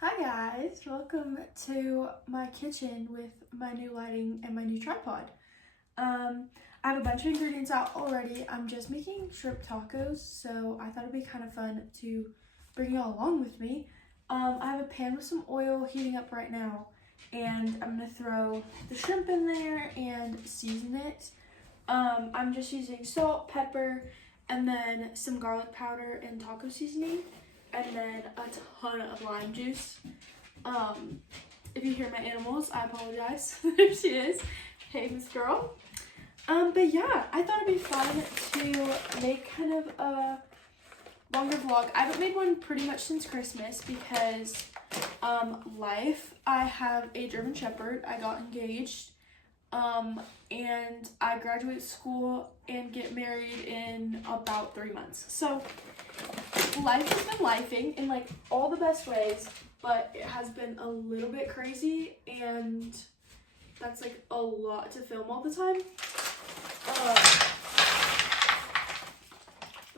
Hi guys, welcome to my kitchen with my new lighting and my new tripod. I have a bunch of ingredients out already. I'm just making shrimp tacos, so I thought it'd be kind of fun to bring y'all along with me. I have a pan with some oil heating up right now, and I'm gonna throw the shrimp in there and season it. I'm just using salt, pepper, and then some garlic powder and taco seasoning, and then a ton of lime juice. If you hear my animals, I apologize. There she is. Hey, Miss Girl. But yeah, I thought it'd be fun to make kind of a longer vlog. I haven't made one pretty much since Christmas because life. I have a German Shepherd. I got engaged. And I graduate school and get married in about 3 months. So life has been lifing in like all the best ways, but it has been a little bit crazy, and that's like a lot to film all the time.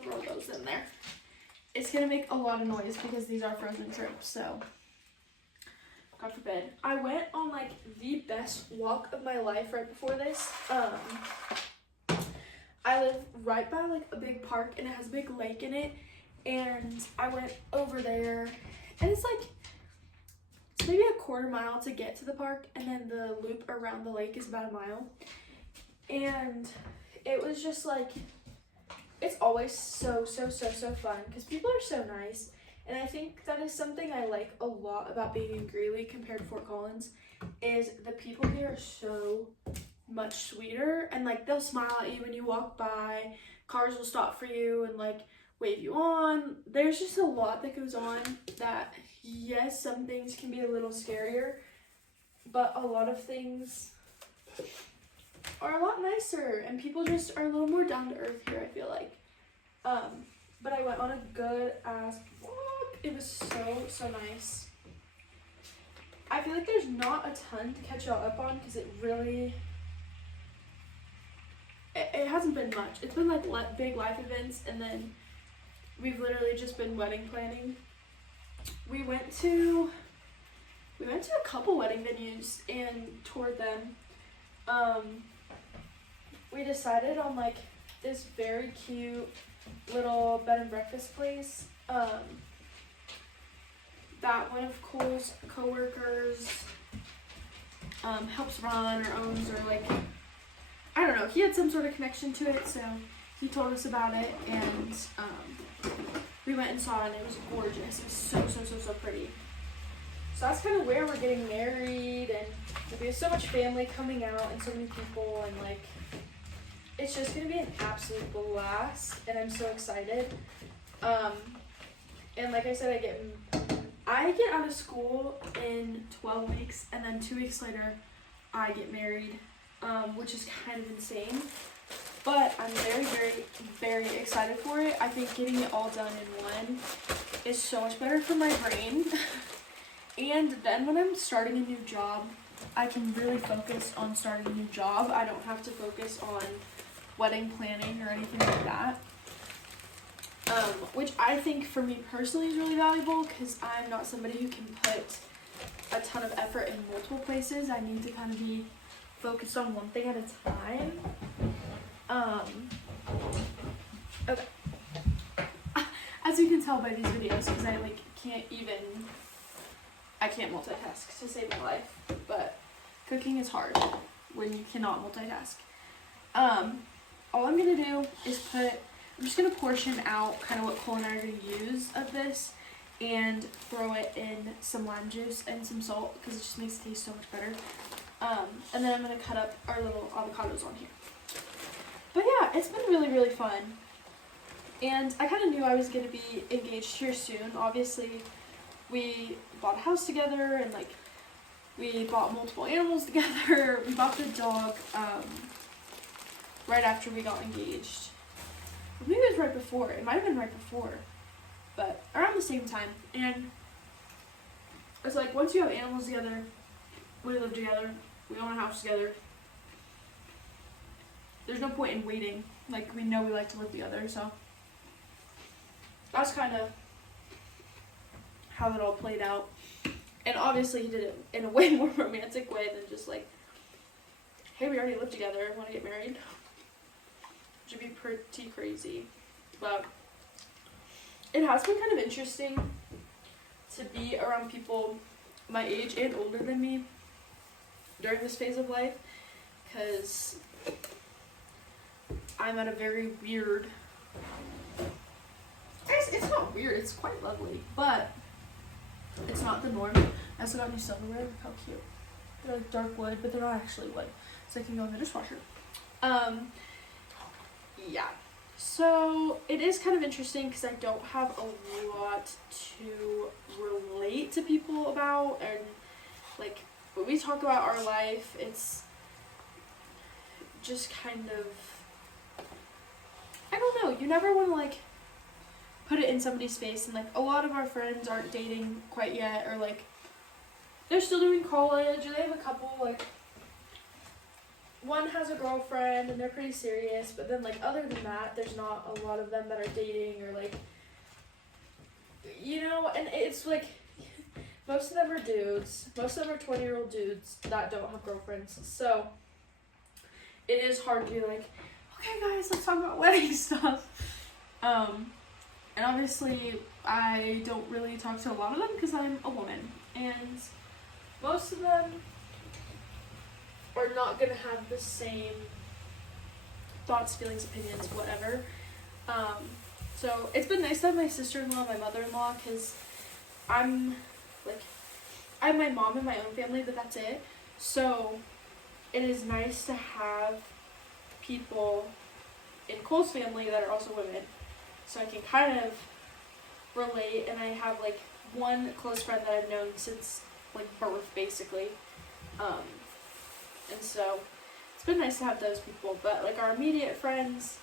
Throw those in there. It's gonna make a lot of noise because these are frozen shrimp, so God forbid. I went on like the best walk of my life right before this. I live right by like a big park and it has a big lake in it, and I went over there, and it's maybe a quarter mile to get to the park, and then the loop around the lake is about a mile. And it was just like, it's always so fun because people are so nice. And I think that is something I like a lot about being in Greeley compared to Fort Collins, is the people here are so much sweeter, and like they'll smile at you when you walk by. Cars will stop for you and like wave you on. There's just a lot that goes on that, yes, some things can be a little scarier, but a lot of things are a lot nicer, and people just are a little more down to earth here, I feel like. But I went on a good ass walk. It was so nice. I feel like there's not a ton to catch y'all up on because it hasn't been much. It's been like big life events, and then we've literally just been wedding planning. We went to a couple wedding venues and toured them. We decided on like this very cute little bed and breakfast place that one of Cole's coworkers helps run or owns, or like, I don't know, he had some sort of connection to it, so he told us about it, and we went and saw it, and it was gorgeous. It was so pretty. So that's kind of where we're getting married, and we have so much family coming out and so many people, and like, it's just gonna be an absolute blast, and I'm so excited. And like I said, I get out of school in 12 weeks, and then 2 weeks later I get married, which is kind of insane, but I'm very excited for it. I think getting it all done in one is so much better for my brain. And then when I'm starting a new job, I can really focus on starting a new job. I don't have to focus on wedding planning or anything like that, which I think for me personally is really valuable because I'm not somebody who can put a ton of effort in multiple places. I need to kind of be focused on one thing at a time. Okay. As you can tell by these videos, because I can't multitask to save my life, but cooking is hard when you cannot multitask. All I'm gonna do is I'm just gonna portion out kind of what Cole and I are gonna use of this, and throw it in some lime juice and some salt because it just makes it taste so much better. And then I'm gonna cut up our little avocados on here. But yeah, it's been really fun. And I kind of knew I was gonna be engaged here soon. Obviously, we bought a house together, and like, we bought multiple animals together. We bought the dog, right after we got engaged. Maybe it was right before. It might have been right before, but around the same time. And it's like, once you have animals together, we live together, we own a house together, there's no point in waiting. Like, we know we like to live together, so that's kind of how it all played out. And obviously he did it in a way more romantic way than just like, hey, we already live together, want to get married? Which would be pretty crazy. But it has been kind of interesting to be around people my age and older than me during this phase of life, because I'm at a very weird, it's not weird, it's quite lovely, but it's not the norm. I also got new silverware. Look how cute. They're like dark wood, but they're not actually wood, so I can go in the dishwasher. Yeah. So it is kind of interesting because I don't have a lot to relate to people about, and like when we talk about our life, it's just kind of, I don't know, you never want to like put it in somebody's face, and like a lot of our friends aren't dating quite yet, or like they're still doing college, or they have a couple, like one has a girlfriend and they're pretty serious, but then like other than that, there's not a lot of them that are dating, or like, you know, and it's like most of them are dudes, most of them are 20-year-old dudes that don't have girlfriends, so it is hard to be like, okay guys, let's talk about wedding stuff. And obviously I don't really talk to a lot of them because I'm a woman, and most of them are not gonna have the same thoughts, feelings, opinions, whatever. So it's been nice to have my sister-in-law, my mother-in-law, because I'm like, I have my mom and my own family, but that's it. So it is nice to have people in Cole's family that are also women, so I can kind of relate. And I have like one close friend that I've known since like birth, basically. And so it's been nice to have those people, but like our immediate friends,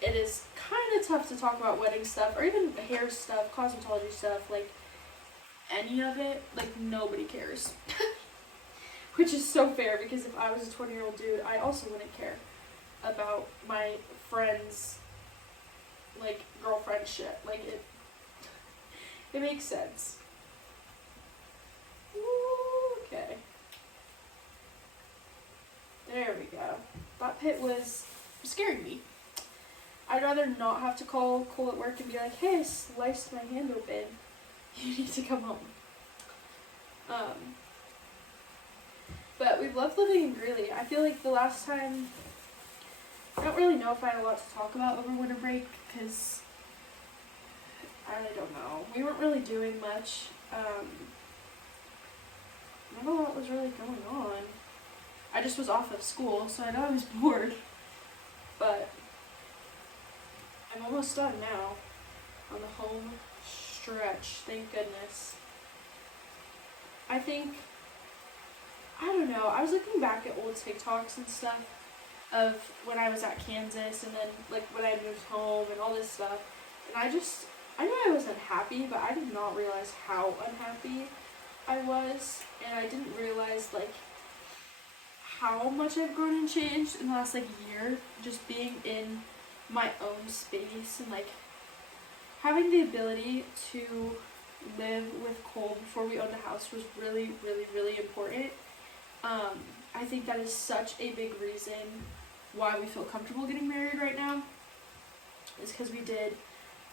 it is kind of tough to talk about wedding stuff, or even hair stuff, cosmetology stuff, like any of it. Like nobody cares. Which is so fair, because if I was a 20-year-old dude, I also wouldn't care about my friends' like girlfriend shit. Like it makes sense. Ooh, okay. There we go. That pit was scaring me. I'd rather not have to call Cole at work and be like, hey, I sliced my hand open. You need to come home. But we've loved living in Greeley. I feel like the last time, I don't really know if I had a lot to talk about over winter break, because I really don't know. We weren't really doing much. Not a lot was really going on. I just was off of school, so I know I was bored. But I'm almost done now on the home stretch, thank goodness. I don't know, I was looking back at old TikToks and stuff of when I was at Kansas, and then like when I moved home and all this stuff, and I knew I was unhappy, but I did not realize how unhappy I was, and I didn't realize like how much I've grown and changed in the last like year, just being in my own space, and like having the ability to live with Cole before we owned a house was really, really, really important. I think that is such a big reason why we feel comfortable getting married right now, is because we did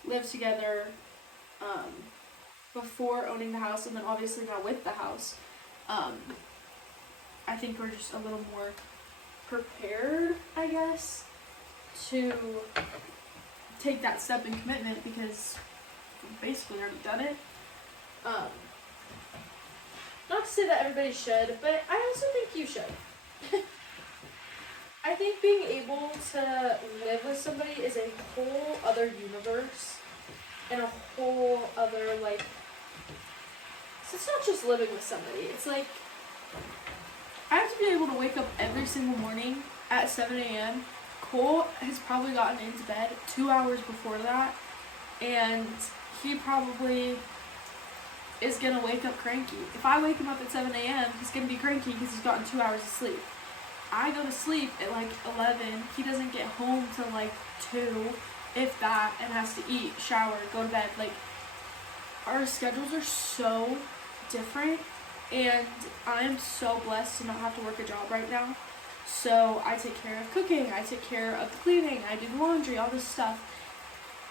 live together before owning the house, and then obviously now with the house. I think we're just a little more prepared, I guess, to take that step in commitment, because we've basically already done it. Not to say that everybody should, but I also think you should. I think being able to live with somebody is a whole other universe, and a whole other, like, so it's not just living with somebody, it's like, I have to be able to wake up every single morning at 7 a.m. Cole has probably gotten into bed 2 hours before that, and he probably is going to wake up cranky. If I wake him up at 7 a.m., he's going to be cranky because he's gotten 2 hours of sleep. I go to sleep at like 11. He doesn't get home till like 2, if that, and has to eat, shower, go to bed. Like, our schedules are so different, and I am so blessed to not have to work a job right now. So I take care of cooking, I take care of cleaning, I do laundry, all this stuff.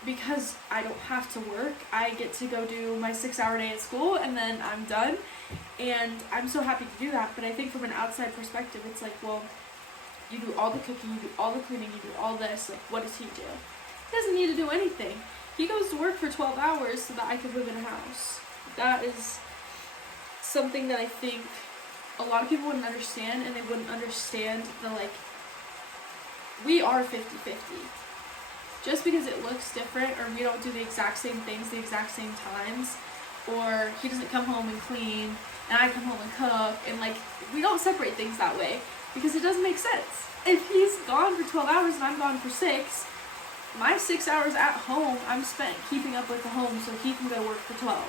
Because I don't have to work, I get to go do my 6-hour day at school and then I'm done. And I'm so happy to do that. But I think from an outside perspective, it's like, well, you do all the cooking, you do all the cleaning, you do all this. Like, what does he do? He doesn't need to do anything. He goes to work for 12 hours so that I can live in a house. That is something that I think a lot of people wouldn't understand, and they wouldn't understand the, like, we are 50-50. Just because it looks different, or we don't do the exact same things the exact same times, or he doesn't come home and clean, and I come home and cook, and like, we don't separate things that way, because it doesn't make sense. If he's gone for 12 hours and I'm gone for 6, my 6 hours at home, I'm spent keeping up with the home so he can go to work for 12.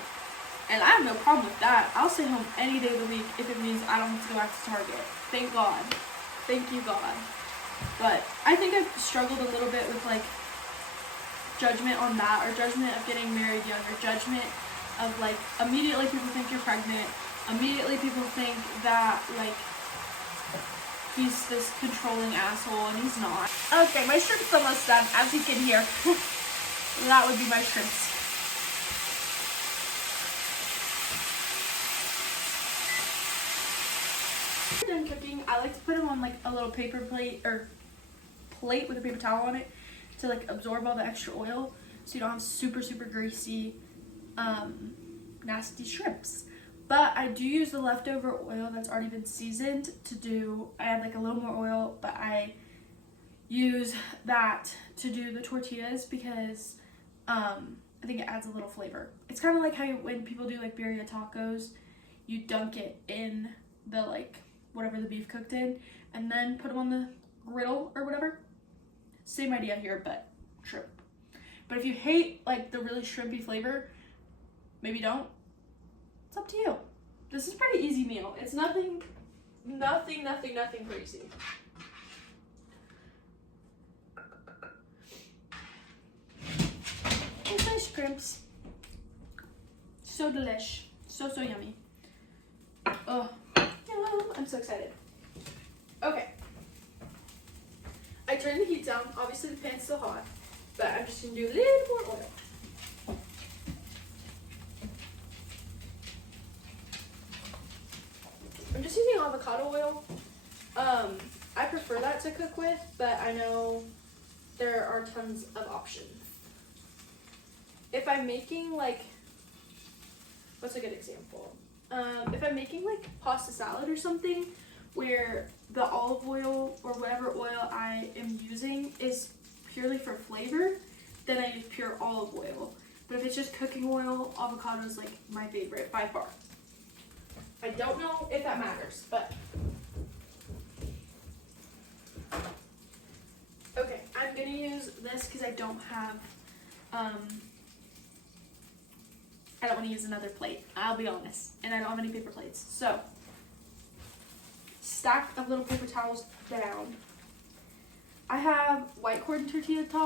And I have no problem with that. I'll stay home any day of the week if it means I don't have to go out to Target. Thank God. Thank you, God. But I think I've struggled a little bit with, like, judgment on that, or judgment of getting married young, or judgment of, like, immediately people think you're pregnant, immediately people think that, like, he's this controlling asshole, and he's not. Okay, my shrimp's almost done, as you can hear. That would be my shrimps. Done cooking, I like to put them on, like, a little paper plate, or plate with a paper towel on it, to, like, absorb all the extra oil, so you don't have super greasy, nasty shrimps. But I do use the leftover oil that's already been seasoned to do, I add, like, a little more oil, but I use that to do the tortillas because I think it adds a little flavor. It's kind of like how when people do, like, birria tacos, you dunk it in the, like, whatever the beef cooked in, and then put them on the griddle or whatever. Same idea here, but shrimp. But if you hate, like, the really shrimpy flavor, maybe don't. It's up to you. This is a pretty easy meal. It's nothing crazy. It's nice shrimps. So delish. So yummy. Oh, I'm so excited. Okay. I turned the heat down. Obviously the pan's still hot, but I'm just gonna do a little more oil. I'm just using avocado oil. I prefer that to cook with, but I know there are tons of options. If I'm making, like, what's a good example? If I'm making, like, pasta salad or something, where the olive oil or whatever oil I am using is purely for flavor, then I use pure olive oil. But if it's just cooking oil, avocado is, like, my favorite by far. I don't know if that matters, but okay, I'm gonna use this because I don't have I don't want to use another plate, I'll be honest, and I don't have any paper plates. So, stack of little paper towels down. I have white corn tortillas.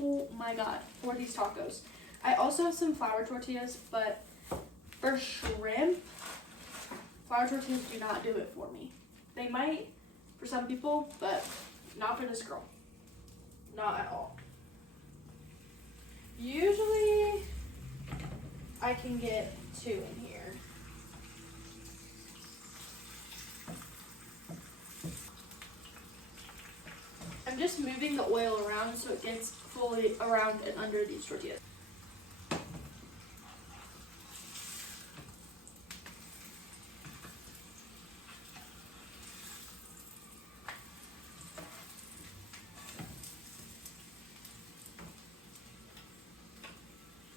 Oh my god, for these tacos. I also have some flour tortillas, but for shrimp, flour tortillas do not do it for me. They might for some people, but not for this girl. Not at all. Usually, I can get 2 in here. I'm just moving the oil around so it gets fully around and under these tortillas.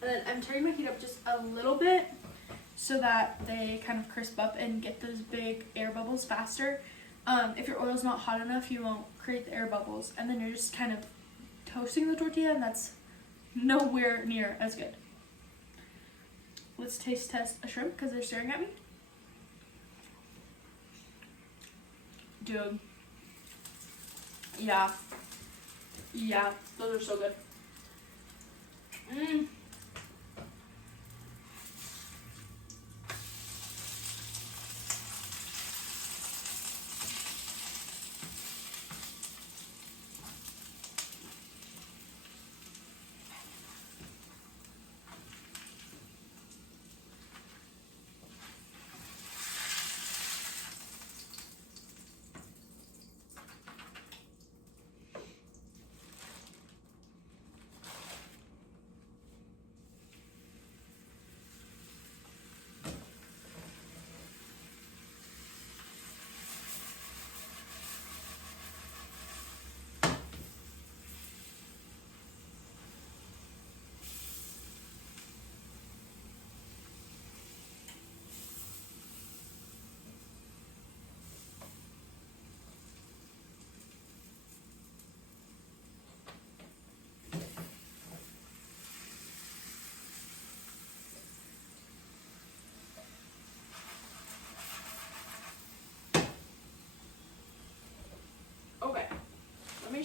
And then I'm turning my heat up just a little bit so that they kind of crisp up and get those big air bubbles faster. If your oil's not hot enough, you won't create the air bubbles. And then you're just kind of toasting the tortilla, and that's nowhere near as good. Let's taste test a shrimp because they're staring at me. Dude. Yeah. Yeah, those are so good.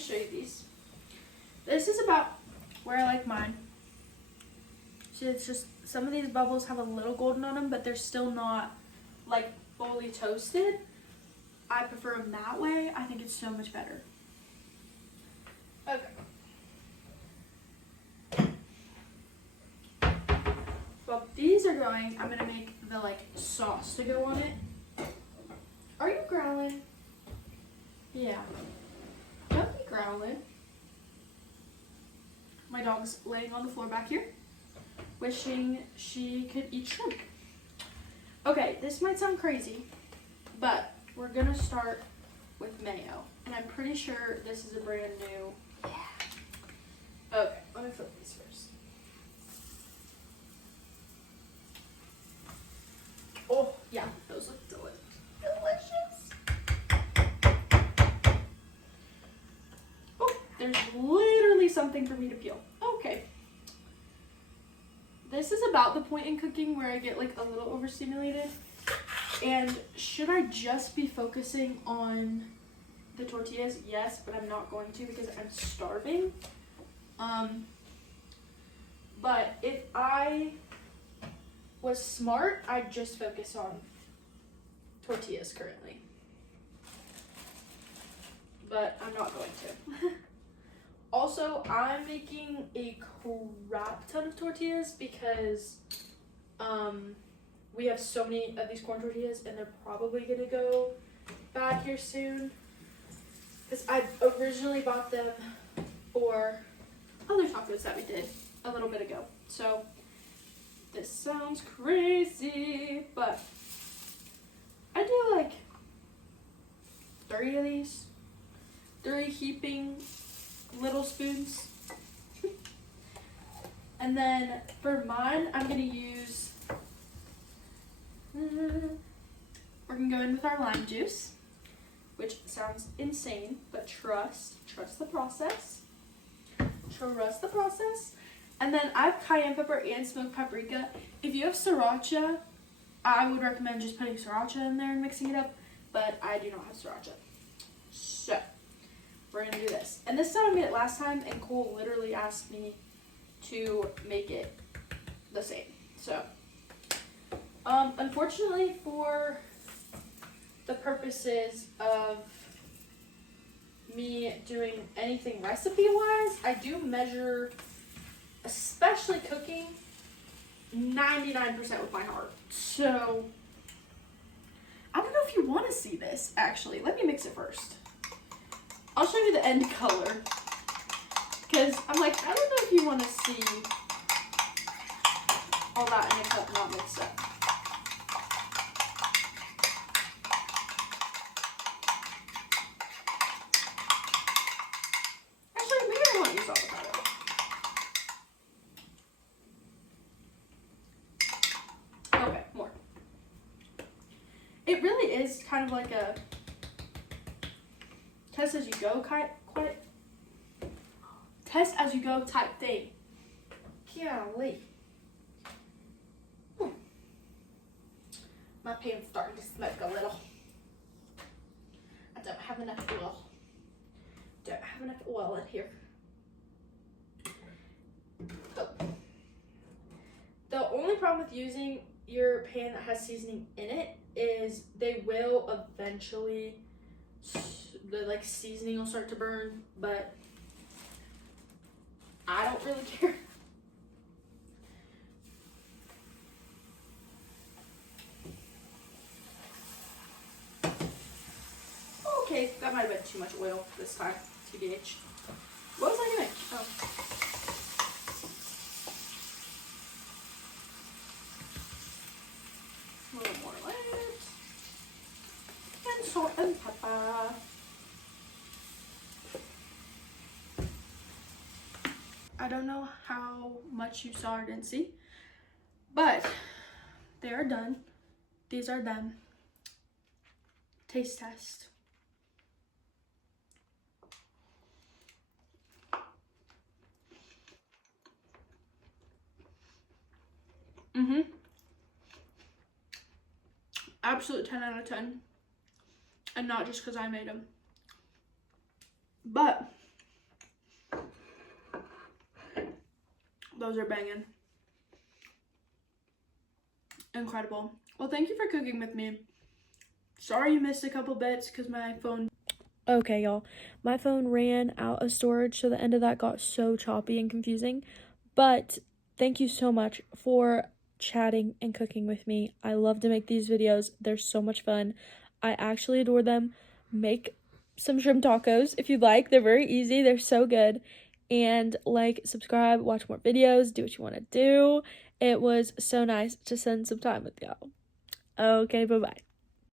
show you these. This is about where I like mine. See, it's just some of these bubbles have a little golden on them, but they're still not like fully toasted. I prefer them that way. I think it's so much better. Okay. While these are going, I'm gonna make the like sauce to go on it. Are you growling? Yeah. Don't be growling. My dog's laying on the floor back here, wishing she could eat shrimp. Okay, this might sound crazy, but we're gonna start with mayo. And I'm pretty sure this is a brand new. Yeah. Okay, let me flip these first. Oh, yeah, those look delicious. Oh, there's literally something for me to peel. Okay. This is about the point in cooking where I get like a little overstimulated. And should I just be focusing on the tortillas? Yes, but I'm not going to because I'm starving. But if I was smart, I'd just focus on tortillas currently. But I'm not going to. Also, I'm making a crap ton of tortillas because we have so many of these corn tortillas and they're probably gonna go bad here soon. Because I originally bought them for other tacos that we did a little bit ago. So this sounds crazy, but I do like 30 of these. 3 heaping little spoons. And then for mine, I'm gonna use, we're gonna go in with our lime juice, which sounds insane, but trust the process. Trust the process. And then I have cayenne pepper and smoked paprika. If you have sriracha, I would recommend just putting sriracha in there and mixing it up, but I do not have sriracha. So we're gonna do this. And this time I made it last time, and Cole literally asked me to make it the same. So, unfortunately for the purposes of me doing anything recipe-wise, I do measure, especially cooking, 99% with my heart. So, I don't know if you want to see this, actually. Let me mix it first. I'll show you the end color. Because I'm like, I don't know if you want to see all that in a cup not mixed up. Actually, maybe I won't use avocado. Okay, more. It really is kind of like a test as you go test as you go type thing. Golly. My pan's starting to smoke a little. I don't have enough oil. Don't have enough oil in here. Oh. The only problem with using your pan that has seasoning in it is they will eventually, the like seasoning will start to burn, but I don't really care. Okay, that might have been too much oil this time, TBH. What was I doing? Oh. A little more light. And salt and pepper. I don't know how much you saw or didn't see, but they are done. These are them. Taste test. Absolute 10 out of 10. And not just because I made them. But Those are banging. Incredible. Well, thank you for cooking with me. Sorry you missed a couple bits because my phone... Okay, y'all. My phone ran out of storage, so the end of that got so choppy and confusing. But thank you so much for chatting and cooking with me. I love to make these videos. They're so much fun. I actually adore them. Make some shrimp tacos if you'd like. They're very easy. They're so good. And like, subscribe, watch more videos, do what you want to do. It was so nice to spend some time with y'all. Okay, bye-bye.